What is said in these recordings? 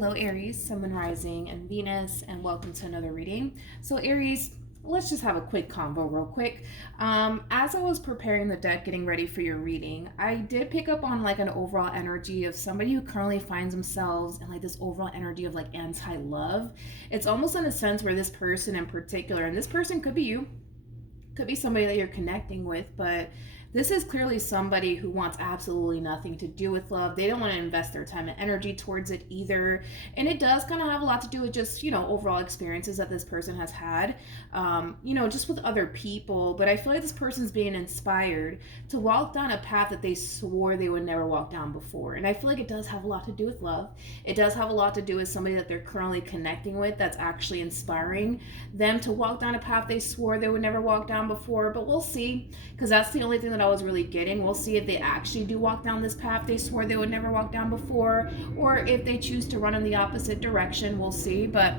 Hello Aries, Sun, Moon, Rising, and Venus, and welcome to another reading. So Aries, let's just have a quick convo real quick. As I was preparing the deck, getting ready for your reading, I did pick up on like an overall energy of somebody who currently finds themselves in like this overall energy of like anti-love. It's almost in a sense where this person in particular, and this person could be you, could be somebody that you're connecting with, but this is clearly somebody who wants absolutely nothing to do with love. They don't want to invest their time and energy towards it either. And it does kind of have a lot to do with just, overall experiences that this person has had, just with other people. But I feel like this person's being inspired to walk down a path that they swore they would never walk down before. And I feel like it does have a lot to do with love. It does have a lot to do with somebody that they're currently connecting with that's actually inspiring them to walk down a path they swore they would never walk down before. But we'll see, because that's the only thing that I was really getting. We'll see if they actually do walk down this path they swore they would never walk down before, or if they choose to run in the opposite direction. We'll see. But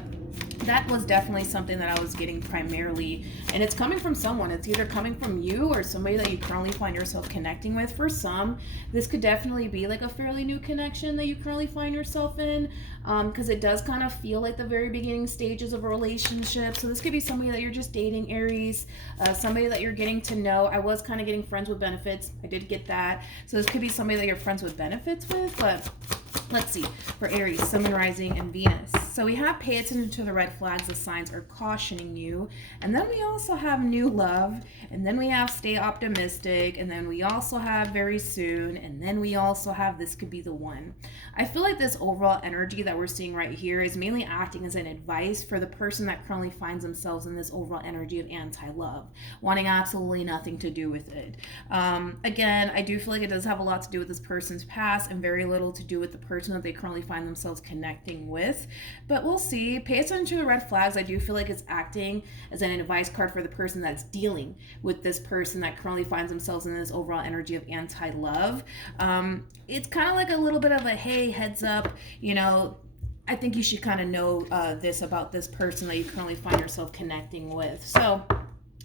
that was definitely something that I was getting primarily, and it's coming from someone. It's either coming from you or somebody that you currently find yourself connecting with. For some, this could definitely be like a fairly new connection that you currently find yourself in, because it does kind of feel like the very beginning stages of a relationship. So this could be somebody that you're just dating, Aries, somebody that you're getting to know. I was kind of getting friends with benefits. I did get that. So this could be somebody that you're friends with benefits with, but let's see, for Aries, Sun, Moon, Rising, and Venus. So we have pay attention to the red flags, the signs are cautioning you. And then we also have new love. And then we have stay optimistic. And then we also have very soon. And then we also have this could be the one. I feel like this overall energy that we're seeing right here is mainly acting as an advice for the person that currently finds themselves in this overall energy of anti-love, wanting absolutely nothing to do with it. Again, I do feel like it does have a lot to do with this person's past and very little to do with the person that they currently find themselves connecting with. But we'll see. Pay attention to the red flags. I do feel like it's acting as an advice card for the person that's dealing with this person that currently finds themselves in this overall energy of anti-love. It's kind of like a little bit of a, hey, heads up, I think you should kind of know this about this person that you currently find yourself connecting with. So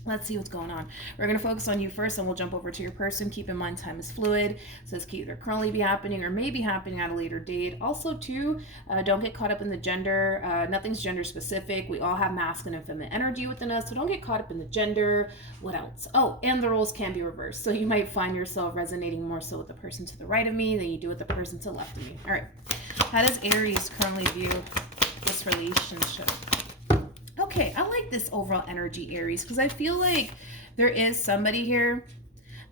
let's see what's going on. We're going to focus on you first, and we'll jump over to your person. Keep in mind, time is fluid. It says could either currently be happening or may be happening at a later date. Also, too, don't get caught up in the gender. Nothing's gender specific. We all have masculine and feminine energy within us, so don't get caught up in the gender. What else? Oh, and the roles can be reversed. So you might find yourself resonating more so with the person to the right of me than you do with the person to the left of me. All right. How does Aries currently view this relationship? Okay, I like this overall energy, Aries, because I feel like there is somebody here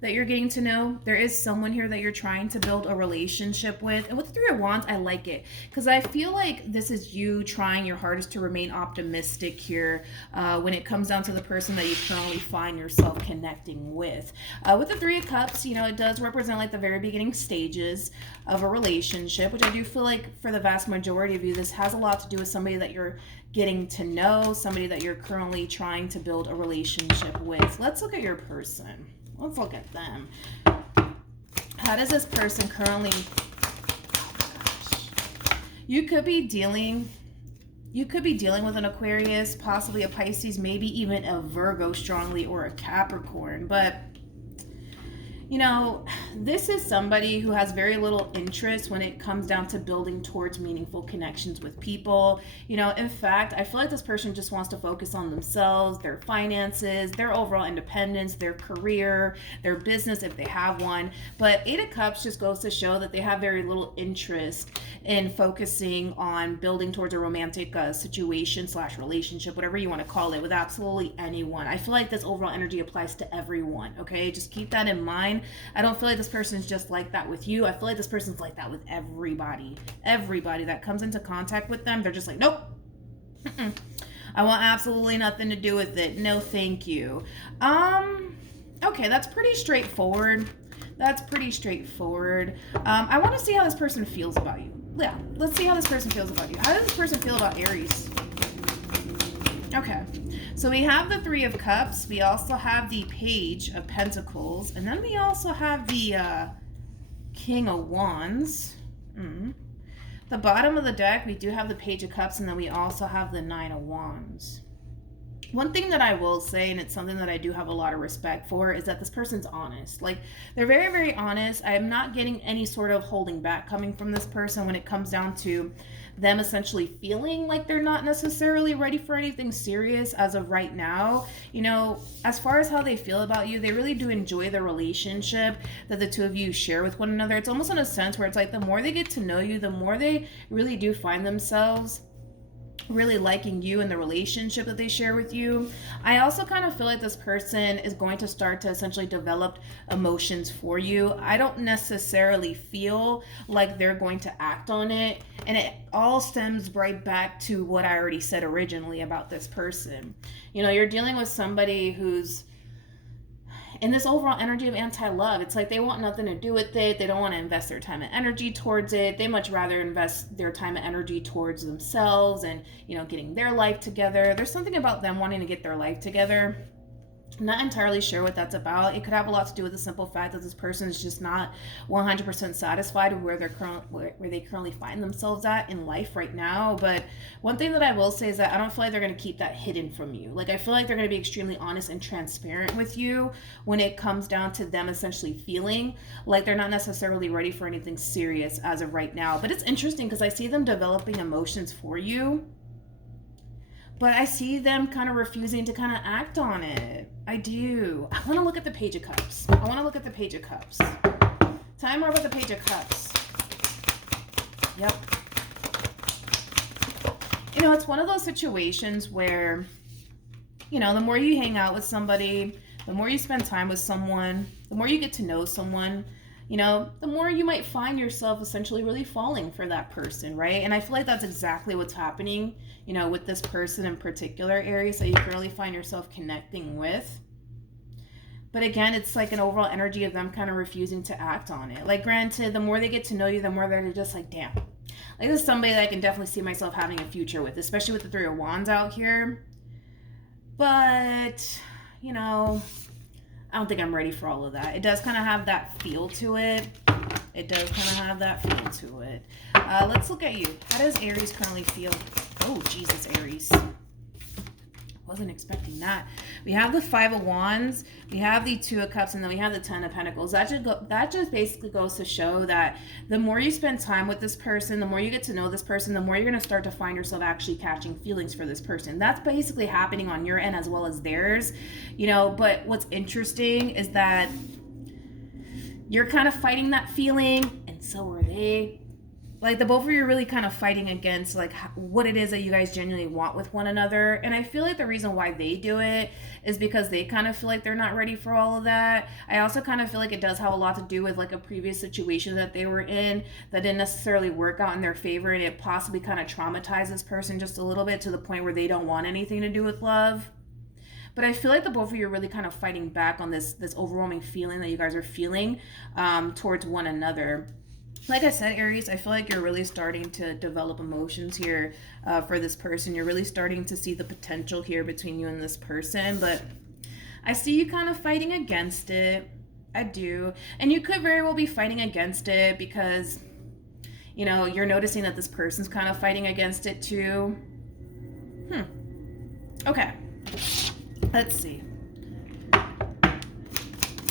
that you're getting to know. There is someone here that you're trying to build a relationship with. And with the Three of Wands, I like it because I feel like this is you trying your hardest to remain optimistic here when it comes down to the person that you currently find yourself connecting with. With the Three of Cups, it does represent like the very beginning stages of a relationship, which I do feel like for the vast majority of you, this has a lot to do with somebody that you're getting to know, somebody that you're currently trying to build a relationship with. Let's look at your person. Let's look at them. How does this person currently... Oh my gosh. You could be dealing with an Aquarius, possibly a Pisces, maybe even a Virgo strongly, or a Capricorn. But this is somebody who has very little interest when it comes down to building towards meaningful connections with people. In fact, I feel like this person just wants to focus on themselves, their finances, their overall independence, their career, their business if they have one. But Eight of Cups just goes to show that they have very little interest in focusing on building towards a romantic situation / relationship, whatever you want to call it, with absolutely anyone. I feel like this overall energy applies to everyone, okay? Just keep that in mind. I don't feel like this person is just like that with you. I feel like this person's like that with everybody. Everybody that comes into contact with them, they're just like, nope. I want absolutely nothing to do with it. No, thank you. Okay, that's pretty straightforward. I want to see how this person feels about you. Yeah, let's see how this person feels about you. How does this person feel about Aries? Okay, so we have the Three of Cups. We also have the Page of Pentacles. And then we also have the King of Wands. The bottom of the deck, we do have the Page of Cups. And then we also have the Nine of Wands. One thing that I will say, and it's something that I do have a lot of respect for, is that this person's honest. Like, they're very, very honest. I am not getting any sort of holding back coming from this person when it comes down to them essentially feeling like they're not necessarily ready for anything serious as of right now. You know, as far as how they feel about you, they really do enjoy the relationship that the two of you share with one another. It's almost in a sense where it's like the more they get to know you, the more they really do find themselves really liking you and the relationship that they share with you. I also kind of feel like this person is going to start to essentially develop emotions for you. I don't necessarily feel like they're going to act on it. And it all stems right back to what I already said originally about this person. You know, you're dealing with somebody who's in this overall energy of anti-love. It's like they want nothing to do with it. They don't want to invest their time and energy towards it. They much rather invest their time and energy towards themselves and, you know, getting their life together. There's something about them wanting to get their life together. I'm not entirely sure what that's about. It could have a lot to do with the simple fact that this person is just not 100% satisfied with where they currently find themselves at in life right now. But one thing that I will say is that I don't feel like they're going to keep that hidden from you. Like, I feel like they're going to be extremely honest and transparent with you when it comes down to them essentially feeling like they're not necessarily ready for anything serious as of right now. But it's interesting because I see them developing emotions for you, but I see them kind of refusing to kind of act on it. I do. I want to look at the Page of Cups. Tell me more about the Page of Cups. Yep. You know, it's one of those situations where, you know, the more you hang out with somebody, the more you spend time with someone, the more you get to know someone, you know, the more you might find yourself essentially really falling for that person, right? And I feel like that's exactly what's happening, you know, with this person in particular, Aries, that you can really find yourself connecting with. But again, it's like an overall energy of them kind of refusing to act on it. Like, granted, the more they get to know you, the more they're just like, damn. Like, this is somebody that I can definitely see myself having a future with, especially with the Three of Wands out here. But, you know, I don't think I'm ready for all of that. It does kind of have that feel to it. Let's look at you. How does Aries currently feel? Oh, Jesus, Aries. Wasn't expecting that. We have the Five of Wands, we have the Two of Cups, and then we have the Ten of Pentacles. That just basically goes to show that the more you spend time with this person, the more you get to know this person, the more you're going to start to find yourself actually catching feelings for this person. That's basically happening on your end as well as theirs, you know. But what's interesting is that you're kind of fighting that feeling, and so are they. Like, the both of you are really kind of fighting against, like, what it is that you guys genuinely want with one another. And I feel like the reason why they do it is because they kind of feel like they're not ready for all of that. I also kind of feel like it does have a lot to do with, like, a previous situation that they were in that didn't necessarily work out in their favor, and it possibly kind of traumatized this person just a little bit to the point where they don't want anything to do with love. But I feel like the both of you are really kind of fighting back on this overwhelming feeling that you guys are feeling towards one another. Like I said, Aries, I feel like you're really starting to develop emotions here for this person. You're really starting to see the potential here between you and this person. But I see you kind of fighting against it. I do. And you could very well be fighting against it because, you know, you're noticing that this person's kind of fighting against it too. Okay. Let's see.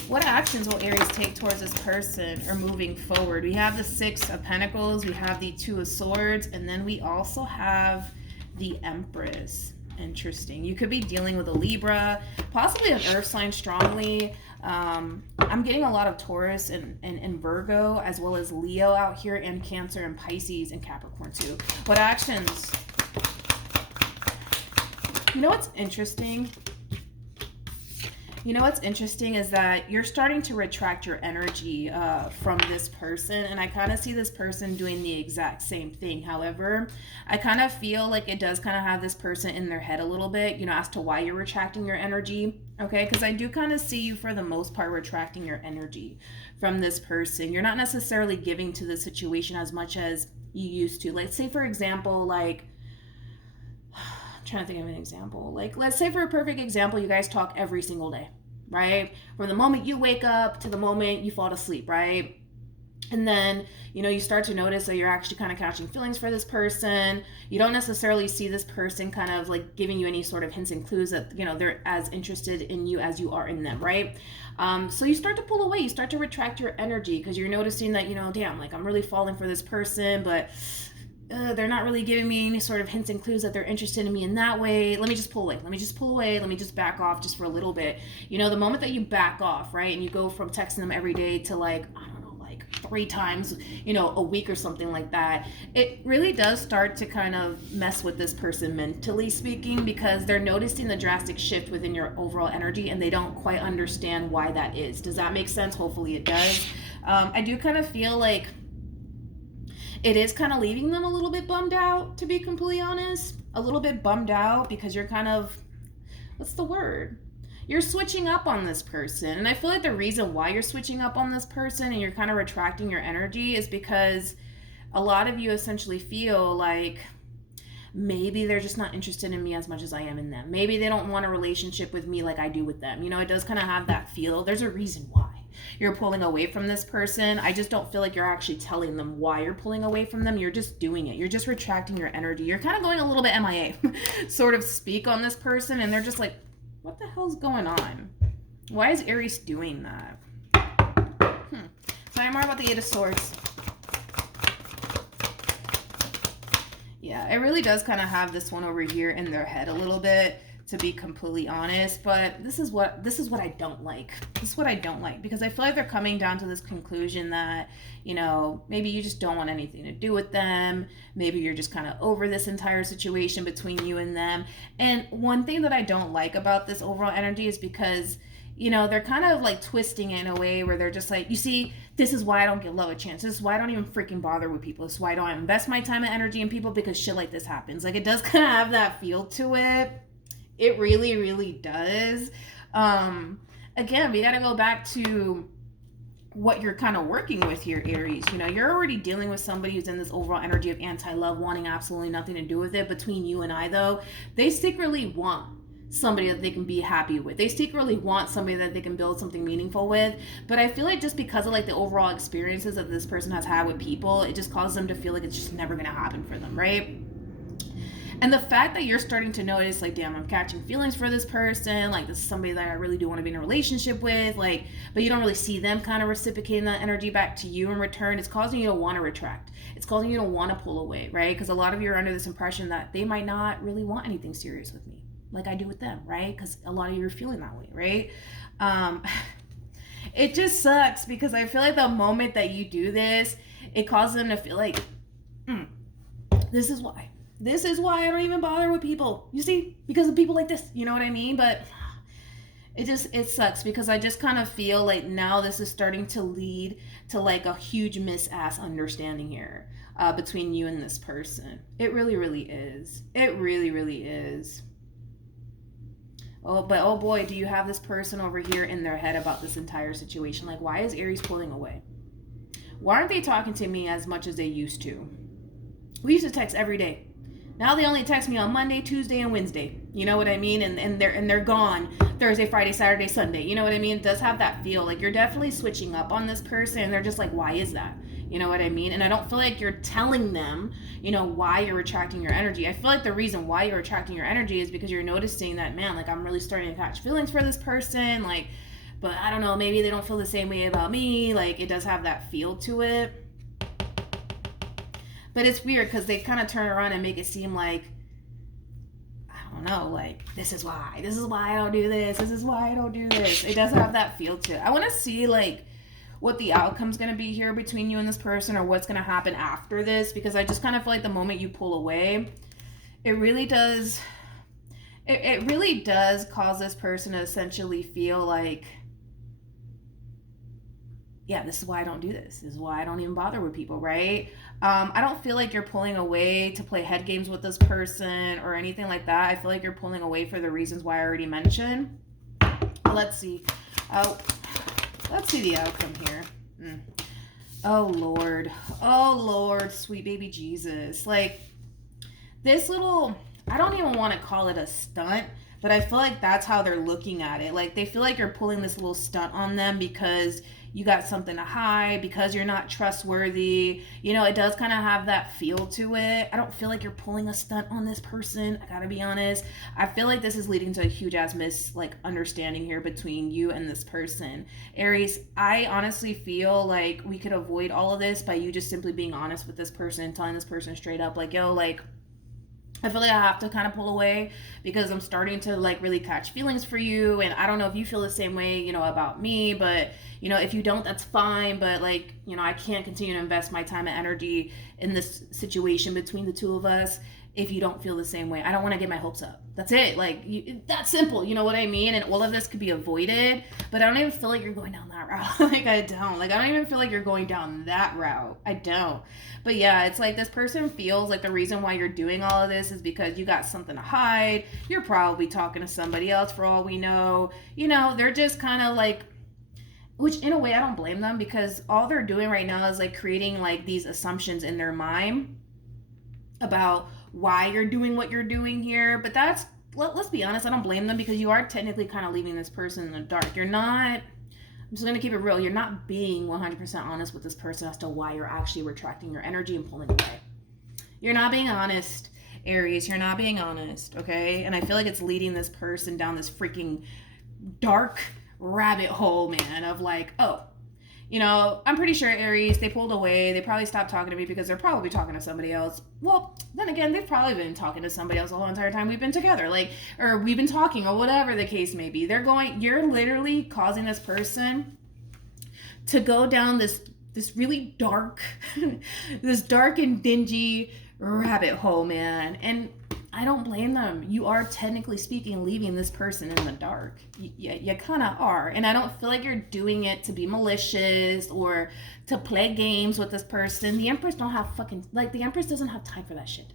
What actions will Aries take towards this person or moving forward? We have the Six of Pentacles, we have the Two of Swords, and then we also have the Empress. Interesting. You could be dealing with a Libra, possibly an earth sign strongly. I'm getting a lot of Taurus and Virgo, as well as Leo out here, and Cancer and Pisces and Capricorn too. What actions? You know what's interesting? You know what's interesting is that you're starting to retract your energy from this person, and I kind of see this person doing the exact same thing. However, I kind of feel like it does kind of have this person in their head a little bit, you know, as to why you're retracting your energy, okay? Because I do kind of see you, for the most part, retracting your energy from this person. You're not necessarily giving to the situation as much as you used to. Like, say, for example, like, trying to think of an example. Like, let's say, for a perfect example, you guys talk every single day, right? From the moment you wake up to the moment you fall to sleep, right? And then, you start to notice that you're actually kind of catching feelings for this person. You don't necessarily see this person kind of like giving you any sort of hints and clues that, they're as interested in you as you are in them, right? So you start to pull away. You start to retract your energy because you're noticing that, damn, like I'm really falling for this person, but they're not really giving me any sort of hints and clues that they're interested in me in that way. Let me just pull away. Let me just back off just for a little bit. The moment that you back off, right, and you go from texting them every day to like, I don't know, like 3 times, a week or something like that, it really does start to kind of mess with this person mentally speaking, because they're noticing the drastic shift within your overall energy and they don't quite understand why that is. Does that make sense? Hopefully it does. I do kind of feel like it is kind of leaving them a little bit bummed out, to be completely honest. A little bit bummed out because you're kind of, what's the word? You're switching up on this person. And I feel like the reason why you're switching up on this person and you're kind of retracting your energy is because a lot of you essentially feel like maybe they're just not interested in me as much as I am in them. Maybe they don't want a relationship with me like I do with them. It does kind of have that feel. There's a reason why you're pulling away from this person. I just don't feel like you're actually telling them why you're pulling away from them. You're just doing it. You're just retracting your energy. You're kind of going a little bit MIA, sort of speak on this person, and they're just like, what the hell's going on? Why is Aries doing that? Tell me more about the 8 of Swords. Yeah, it really does kind of have this one over here in their head a little bit, to be completely honest. But this is what I don't like. This is what I don't like, because I feel like they're coming down to this conclusion that, maybe you just don't want anything to do with them. Maybe you're just kind of over this entire situation between you and them. And one thing that I don't like about this overall energy is because, they're kind of like twisting it in a way where they're just like, you see, this is why I don't give love a chance. This is why I don't even freaking bother with people. This is why I don't invest my time and energy in people, because shit like this happens. Like, it does kind of have that feel to it. It really, really does. Again, we got to go back to what you're kind of working with here, Aries. You're already dealing with somebody who's in this overall energy of anti-love, wanting absolutely nothing to do with it. Between you and I, though, they secretly want somebody that they can be happy with. They secretly want somebody that they can build something meaningful with. But I feel like just because of like the overall experiences that this person has had with people, it just causes them to feel like it's just never going to happen for them, right? And the fact that you're starting to notice, like, damn, I'm catching feelings for this person, like, this is somebody that I really do want to be in a relationship with, like, but you don't really see them kind of reciprocating that energy back to you in return, it's causing you to want to retract. It's causing you to want to pull away, right? Because a lot of you are under this impression that they might not really want anything serious with me, like I do with them, right? Because a lot of you are feeling that way, right? It just sucks because I feel like the moment that you do this, it causes them to feel like, this is why I don't even bother with people. You see, because of people like this, you know what I mean? But it sucks because I just kind of feel like now this is starting to lead to like a huge misass understanding here between you and this person. It really, really is. It really, really is. Oh, but oh boy, do you have this person over here in their head about this entire situation? Like, why is Aries pulling away? Why aren't they talking to me as much as they used to? We used to text every day. Now they only text me on Monday, Tuesday, and Wednesday. You know what I mean? And they're gone Thursday, Friday, Saturday, Sunday. You know what I mean? It does have that feel. Like, you're definitely switching up on this person, and they're just like, why is that? You know what I mean? And I don't feel like you're telling them, why you're retracting your energy. I feel like the reason why you're retracting your energy is because you're noticing that, man, like, I'm really starting to catch feelings for this person. Like, but I don't know, maybe they don't feel the same way about me. Like, it does have that feel to it. But it's weird because they kind of turn around and make it seem like, I don't know, like, this is why I don't do this. This is why I don't do this. It does have that feel to it. I want to see, like, what the outcome's going to be here between you and this person, or what's going to happen after this, because I just kind of feel like the moment you pull away, it really does cause this person to essentially feel like, yeah, this is why I don't do this. This is why I don't even bother with people, right? I don't feel like you're pulling away to play head games with this person or anything like that. I feel like you're pulling away for the reasons why I already mentioned. Let's see. Let's see the outcome here. Oh, Lord, sweet baby Jesus. Like, this little, I don't even want to call it a stunt, But I feel like that's how they're looking at it. Like they feel like you're pulling this little stunt on them because you got something to hide, because you're not trustworthy. You know, it does kind of have that feel to it. I don't feel like you're pulling a stunt on this person. I gotta be honest. I feel like this is leading to a huge ass understanding here between you and this person. Aries, I honestly feel like we could avoid all of this by you just simply being honest with this person, telling this person straight up, like, yo, like, I feel like I have to kind of pull away because I'm starting to like really catch feelings for you. And I don't know if you feel the same way, you know, about me, but you know, if you don't, that's fine. But like, you know, I can't continue to invest my time and energy in this situation between the two of us if you don't feel the same way. I don't want to get my hopes up. That's it. Like, that's simple. You know what I mean? And all of this could be avoided, but I don't even feel like you're going down that route. Like, I don't. Like, I don't even feel like you're going down that route. I don't. But yeah, it's like this person feels like the reason why you're doing all of this is because you got something to hide. You're probably talking to somebody else for all we know. You know, they're just kind of like, which in a way I don't blame them, because all they're doing right now is like creating like these assumptions in their mind about why you're doing what you're doing here. But that's, let's be honest, I don't blame them, because you are technically kind of leaving this person in the dark. You're not, I'm just going to keep it real, you're not being 100% honest with this person as to why you're actually retracting your energy and pulling away. You're not being honest, Aries. You're not being honest, okay? And I feel like it's leading this person down this freaking dark rabbit hole, man, of like, oh, you know, I'm pretty sure Aries, they pulled away. They probably stopped talking to me because they're probably talking to somebody else. Well, then again, they've probably been talking to somebody else the whole entire time we've been together, like, or we've been talking, or whatever the case may be. You're literally causing this person to go down this really dark, this dark and dingy rabbit hole, man. And I don't blame them. You are technically speaking leaving this person in the dark. You kind of are. And I don't feel like you're doing it to be malicious or to play games with this person. The Empress don't have the Empress doesn't have time for that shit.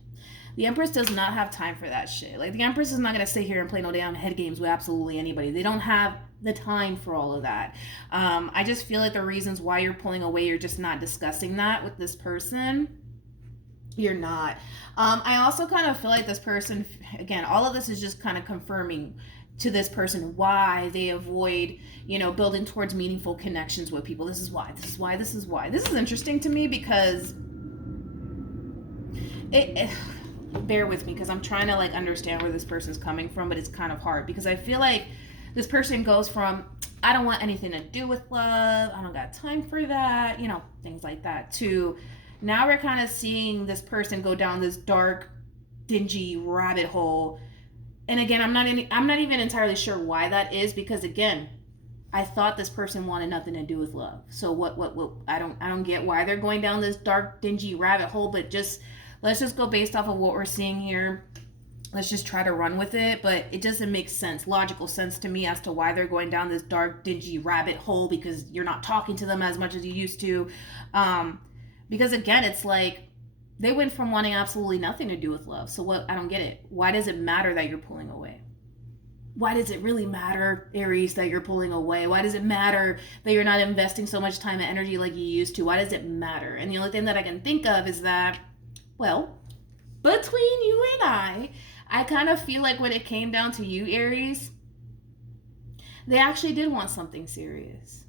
The Empress does not have time for that shit. Like, the Empress is not going to sit here and play no damn head games with absolutely anybody. They don't have the time for all of that. I just feel like the reasons why you're pulling away, you're just not discussing that with this person. You're not. I also kind of feel like this person, again, all of this is just kind of confirming to this person why they avoid, you know, building towards meaningful connections with people. This is why. This is interesting to me because bear with me, because I'm trying to like understand where this person's coming from, but it's kind of hard because I feel like this person goes from, I don't want anything to do with love, I don't got time for that, you know, things like that, to now we're kind of seeing this person go down this dark, dingy rabbit hole. And again, I'm not even entirely sure why that is, because again, I thought this person wanted nothing to do with love. So what I don't get why they're going down this dark, dingy rabbit hole, but let's just go based off of what we're seeing here. Let's just try to run with it, but it doesn't make sense, logical sense to me as to why they're going down this dark, dingy rabbit hole, because you're not talking to them as much as you used to. Because again, it's like they went from wanting absolutely nothing to do with love. So what? I don't get it. Why does it matter that you're pulling away? Why does it really matter, Aries, that you're pulling away? Why does it matter that you're not investing so much time and energy like you used to? Why does it matter? And the only thing that I can think of is that, well, between you and I kind of feel like when it came down to you, Aries, they actually did want something serious.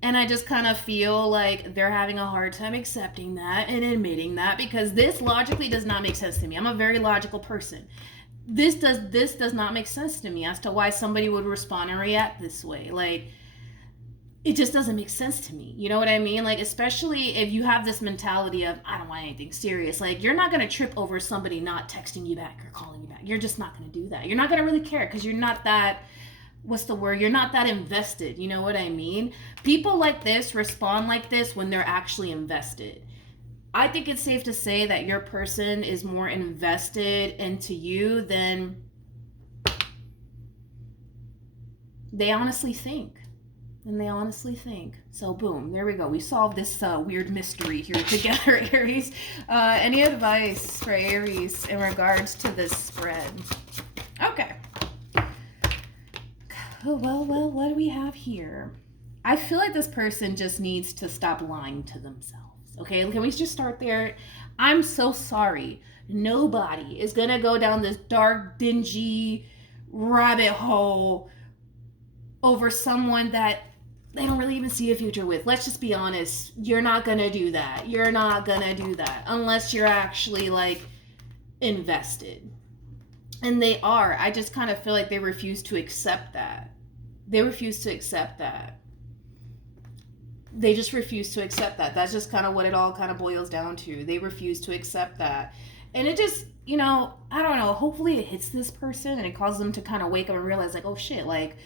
And I just kind of feel like they're having a hard time accepting that and admitting that, because this logically does not make sense to me. I'm a very logical person. This does not make sense to me as to why somebody would respond and react this way. Like, it just doesn't make sense to me. You know what I mean? Like, especially if you have this mentality of, I don't want anything serious. Like, you're not going to trip over somebody not texting you back or calling you back. You're just not going to do that. You're not going to really care because you're not that, what's the word? You're not that invested. You know what I mean? People like this respond like this when they're actually invested. I think it's safe to say that your person is more invested into you than they honestly think. And they honestly think. So boom, there we go. We solved this weird mystery here together, Aries. Any advice for Aries in regards to this spread? Okay. Well, what do we have here? I feel like this person just needs to stop lying to themselves. Okay, can we just start there? I'm so sorry nobody is going to go down this dark, dingy rabbit hole over someone that they don't really even see a future with. Let's just be honest. You're not going to do that. You're not going to do that unless you're actually like invested. And they are. I just kind of feel like they refuse to accept that. They refuse to accept that. They just refuse to accept that. That's just kind of what it all kind of boils down to. They refuse to accept that. And it just, you know, I don't know. Hopefully it hits this person and it causes them to kind of wake up and realize like, oh shit, like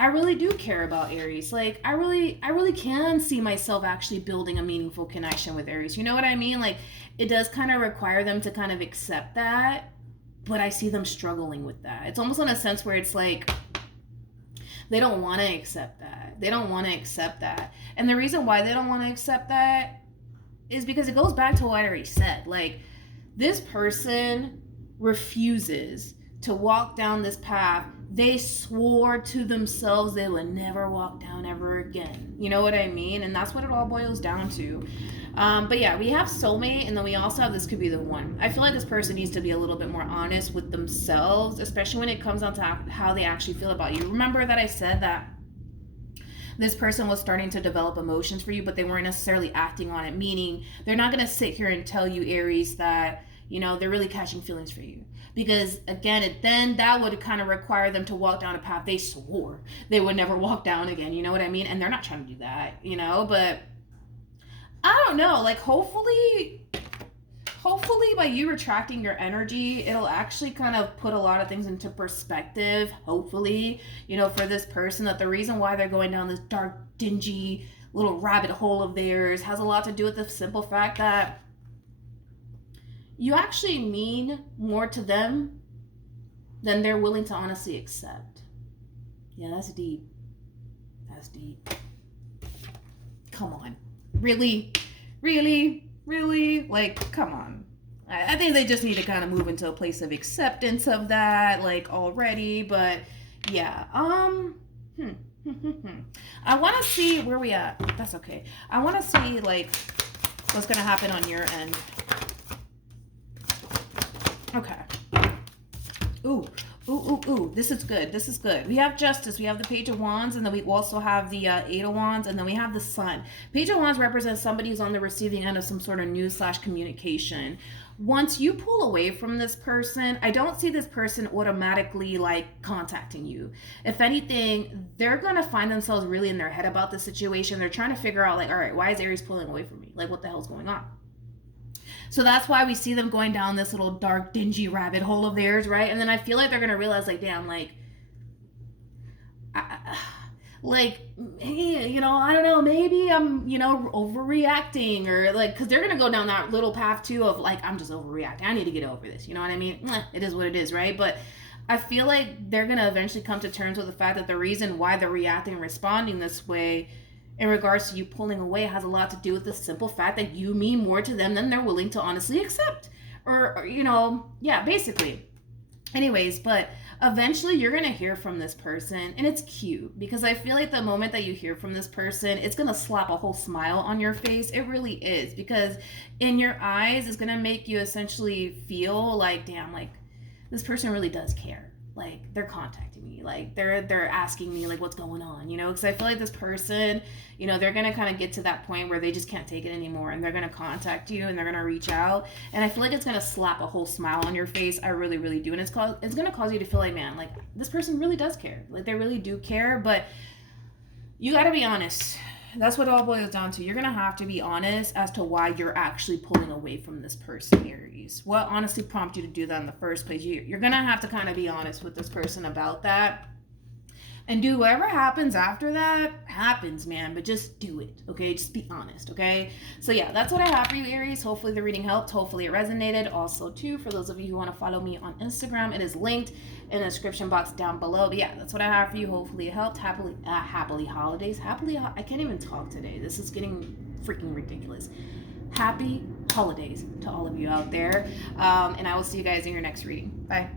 I really do care about Aries. Like I really can see myself actually building a meaningful connection with Aries. You know what I mean? Like it does kind of require them to kind of accept that, but I see them struggling with that. It's almost in a sense where it's like they don't want to accept that. They don't want to accept that. And the reason why they don't want to accept that is because it goes back to what I already said. Like this person refuses to walk down this path they swore to themselves they would never walk down ever again. You know what I mean? And that's what it all boils down to. But yeah, we have soulmate, and then we also have this could be the one. I feel like this person needs to be a little bit more honest with themselves, especially when it comes down to how they actually feel about you. Remember that I said that this person was starting to develop emotions for you, but they weren't necessarily acting on it, meaning they're not going to sit here and tell you, Aries, that, you know, they're really catching feelings for you. Because again, then that would kind of require them to walk down a path they swore they would never walk down again. You know what I mean? And they're not trying to do that, you know, but I don't know, like hopefully by you retracting your energy, it'll actually kind of put a lot of things into perspective, hopefully, you know, for this person, that the reason why they're going down this dark, dingy little rabbit hole of theirs has a lot to do with the simple fact that you actually mean more to them than they're willing to honestly accept. Yeah, that's deep. That's deep. Come on. Really? Like, come on. I think they just need to kind of move into a place of acceptance of that, like, already. But, yeah. I want to see where we at. That's okay. I want to see, like, what's going to happen on your end. Okay. Ooh. This is good. We have Justice. We have the Page of Wands. And then we also have the Eight of Wands. And then we have the Sun. Page of Wands represents somebody who's on the receiving end of some sort of news/communication. Once you pull away from this person, I don't see this person automatically like contacting you. If anything, they're going to find themselves really in their head about the situation. They're trying to figure out like, all right, why is Aries pulling away from me? Like, what the hell's going on? So that's why we see them going down this little dark, dingy rabbit hole of theirs, right? And then I feel like they're going to realize, like, damn, like, hey, you know, I don't know, maybe I'm, you know, overreacting, or like, because they're going to go down that little path, too, of, like, I'm just overreacting. I need to get over this. You know what I mean? It is what it is, right? But I feel like they're going to eventually come to terms with the fact that the reason why they're reacting and responding this way in regards to you pulling away has a lot to do with the simple fact that you mean more to them than they're willing to honestly accept. Or you know, yeah, basically. Anyways, but eventually you're going to hear from this person, and it's cute because I feel like the moment that you hear from this person, it's going to slap a whole smile on your face. It really is, because in your eyes, it's going to make you essentially feel like, damn, like this person really does care. Like they're contacting me, like they're asking me like what's going on, you know, because I feel like this person, you know, they're gonna kind of get to that point where they just can't take it anymore, and they're gonna contact you and they're gonna reach out, and I feel like it's gonna slap a whole smile on your face. I really do, and it's gonna cause you to feel like, man, like this person really does care, like they really do care. But you got to be honest. That's what it all boils down to. You're going to have to be honest as to why you're actually pulling away from this person, Aries. What honestly prompted you to do that in the first place? You're going to have to kind of be honest with this person about that. And do whatever happens after that, happens, man. But just do it, okay? Just be honest, okay? So yeah, that's what I have for you, Aries. Hopefully the reading helped. Hopefully it resonated. Also, too, for those of you who want to follow me on Instagram, it is linked in the description box down below. But yeah, that's what I have for you. Hopefully it helped. Happily holidays. I can't even talk today. This is getting freaking ridiculous. Happy holidays to all of you out there. And I will see you guys in your next reading. Bye.